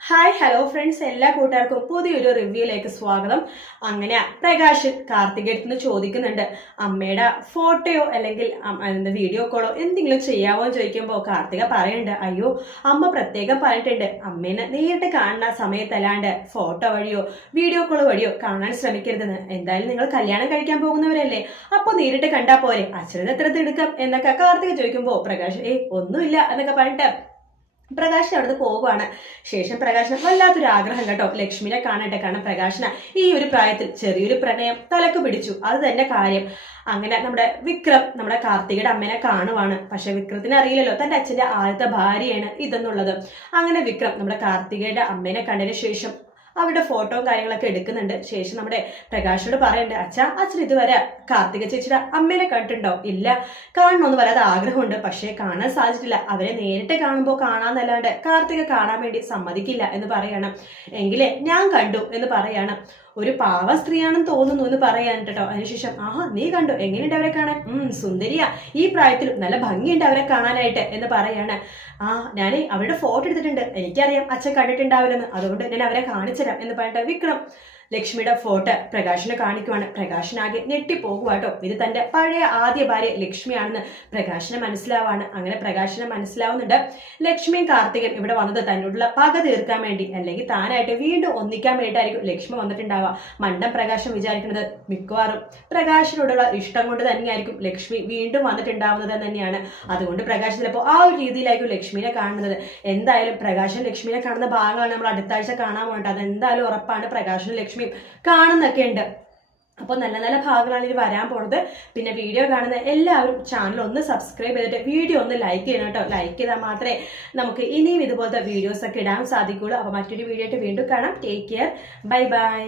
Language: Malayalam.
ഹായ് ഹലോ ഫ്രണ്ട്സ്, എല്ലാ കൂട്ടുകാർക്കും പുതിയൊരു റിവ്യൂയിലേക്ക് സ്വാഗതം. അങ്ങനെ പ്രകാശ് കാർത്തികേയടുത്ത് ചോദിക്കുന്നുണ്ട്, അമ്മയുടെ ഫോട്ടോയോ അല്ലെങ്കിൽ വീഡിയോ കോളോ എന്തെങ്കിലും ചെയ്യാവോ എന്ന് ചോദിക്കുമ്പോൾ കാർത്തിക പറയുന്നുണ്ട്, അയ്യോ അമ്മ പ്രത്യേകം പറഞ്ഞിട്ടുണ്ട് അമ്മേനെ നേരിട്ട് കാണുന്ന സമയത്തല്ലാണ്ട് ഫോട്ടോ വഴിയോ വീഡിയോ കോൾ വഴിയോ കാണാൻ ശ്രമിക്കരുതെന്ന്. എന്തായാലും നിങ്ങൾ കല്യാണം കഴിക്കാൻ പോകുന്നവരല്ലേ, അപ്പൊ നേരിട്ട് കണ്ടാ പോരെ, അച്ഛനത് എത്ര തിടുക്കം എന്നൊക്കെ കാർത്തിക ചോദിക്കുമ്പോൾ പ്രകാശ് ഒന്നുമില്ല എന്നൊക്കെ പറഞ്ഞിട്ട് പ്രകാശ് അവിടുന്ന് പോവുകയാണ്. ശേഷം പ്രകാശിന് വല്ലാത്തൊരു ആഗ്രഹം കേട്ടോ ലക്ഷ്മിനെ കാണട്ടെ. കാരണം പ്രകാശിന് ഈ ഒരു പ്രായത്തിൽ ചെറിയൊരു പ്രണയം തലക്ക് പിടിച്ചു, അത് തന്നെ കാര്യം. അങ്ങനെ നമ്മുടെ വിക്രം നമ്മുടെ കാർത്തികയുടെ അമ്മേനെ കാണുവാണ്. പക്ഷെ വിക്രത്തിന് അറിയില്ലല്ലോ തന്റെ അച്ഛന്റെ ആദ്യത്തെ ഭാര്യയാണ് ഇതെന്നുള്ളത്. അങ്ങനെ വിക്രം നമ്മുടെ കാർത്തികയുടെ അമ്മേനെ കണ്ടതിന് ശേഷം അവരുടെ ഫോട്ടോയും കാര്യങ്ങളൊക്കെ എടുക്കുന്നുണ്ട്. ശേഷം നമ്മുടെ പ്രകാശോട് പറയുന്നുണ്ട്, അച്ഛൻ ഇതുവരെ കാർത്തിക ചേച്ചിയുടെ അമ്മേനെ കണ്ടിട്ടുണ്ടോ? ഇല്ല, കാണണമെന്ന് വല്ലാതെ ആഗ്രഹമുണ്ട്, പക്ഷേ കാണാൻ സാധിച്ചിട്ടില്ല. അവരെ നേരിട്ട് കാണുമ്പോൾ കാണാന്നല്ലാണ്ട് കാർത്തിക കാണാൻ വേണ്ടി സമ്മതിക്കില്ല എന്ന് പറയണം. എങ്കിലേ ഞാൻ കണ്ടു എന്ന് പറയാണ്. ഒരു പാവ സ്ത്രീയാണെന്ന് തോന്നുന്നു എന്ന് പറയാൻ കേട്ടോ. അതിനുശേഷം നീ കണ്ടു, എങ്ങനെയുണ്ട് അവരെ കാണാൻ? സുന്ദരിയാ, ഈ പ്രായത്തിലും നല്ല ഭംഗിയുണ്ട് അവരെ കാണാനായിട്ട് എന്ന് പറയാണ്. ഞാൻ അവരുടെ ഫോട്ടോ എടുത്തിട്ടുണ്ട്, എനിക്കറിയാം അച്ഛൻ കണ്ടിട്ടുണ്ടാവില്ലെന്ന്, അതുകൊണ്ട് ഞാൻ അവരെ കാണിച്ചുതരാം എന്ന് പറഞ്ഞിട്ട് വിക്രം ലക്ഷ്മിയുടെ ഫോട്ടോ പ്രകാശിനെ കാണിക്കുവാണ്. പ്രകാശിനാകെ ഞെട്ടിപ്പോകുക കേട്ടോ. ഇത് തന്റെ പഴയ ആദ്യ ഭാര്യ ലക്ഷ്മിയാണെന്ന് പ്രകാശിനെ മനസ്സിലാവാണ്. അങ്ങനെ പ്രകാശിനെ മനസ്സിലാവുന്നുണ്ട് ലക്ഷ്മിയും കാർത്തികൻ ഇവിടെ വന്നത് തന്നോടുള്ള പക തീർക്കാൻ വേണ്ടി, അല്ലെങ്കിൽ താനായിട്ട് വീണ്ടും ഒന്നിക്കാൻ വേണ്ടിയിട്ടായിരിക്കും ലക്ഷ്മി വന്നിട്ടുണ്ടാവുക. മണ്ടം പ്രകാശം വിചാരിക്കുന്നത് മിക്കവാറും പ്രകാശിനോടുള്ള ഇഷ്ടം കൊണ്ട് തന്നെയായിരിക്കും ലക്ഷ്മി വീണ്ടും വന്നിട്ടുണ്ടാവുന്നത് തന്നെയാണ്. അതുകൊണ്ട് പ്രകാശ് ചിലപ്പോൾ ആ ഒരു രീതിയിലായിരിക്കും ലക്ഷ്മിനെ കാണുന്നത്. എന്തായാലും പ്രകാശൻ ലക്ഷ്മിനെ കാണുന്ന ഭാഗമാണ് നമ്മൾ അടുത്ത ആഴ്ച കാണാൻ പോകേണ്ടത്. അതെന്തായാലും ഉറപ്പാണ്, പ്രകാശനും ലക്ഷ്മി കാണുന്നൊക്കെ ഉണ്ട്. അപ്പോൾ നല്ല നല്ല ഭാഗങ്ങളാണ് ഇത് വരാൻ പോണത്. പിന്നെ വീഡിയോ കാണുന്ന എല്ലാവരും ചാനൽ ഒന്ന് സബ്സ്ക്രൈബ് ചെയ്തിട്ട് വീഡിയോ ഒന്ന് ലൈക്ക് ചെയ്യണം കേട്ടോ. ലൈക്ക് ചെയ്താൽ മാത്രമേ നമുക്ക് ഇനിയും ഇതുപോലത്തെ വീഡിയോസ് ഒക്കെ ഇടാൻ സാധിക്കുള്ളൂ. അപ്പോൾ മറ്റൊരു വീഡിയോ ആയിട്ട് വീണ്ടും കാണാം. Take care, bye bye.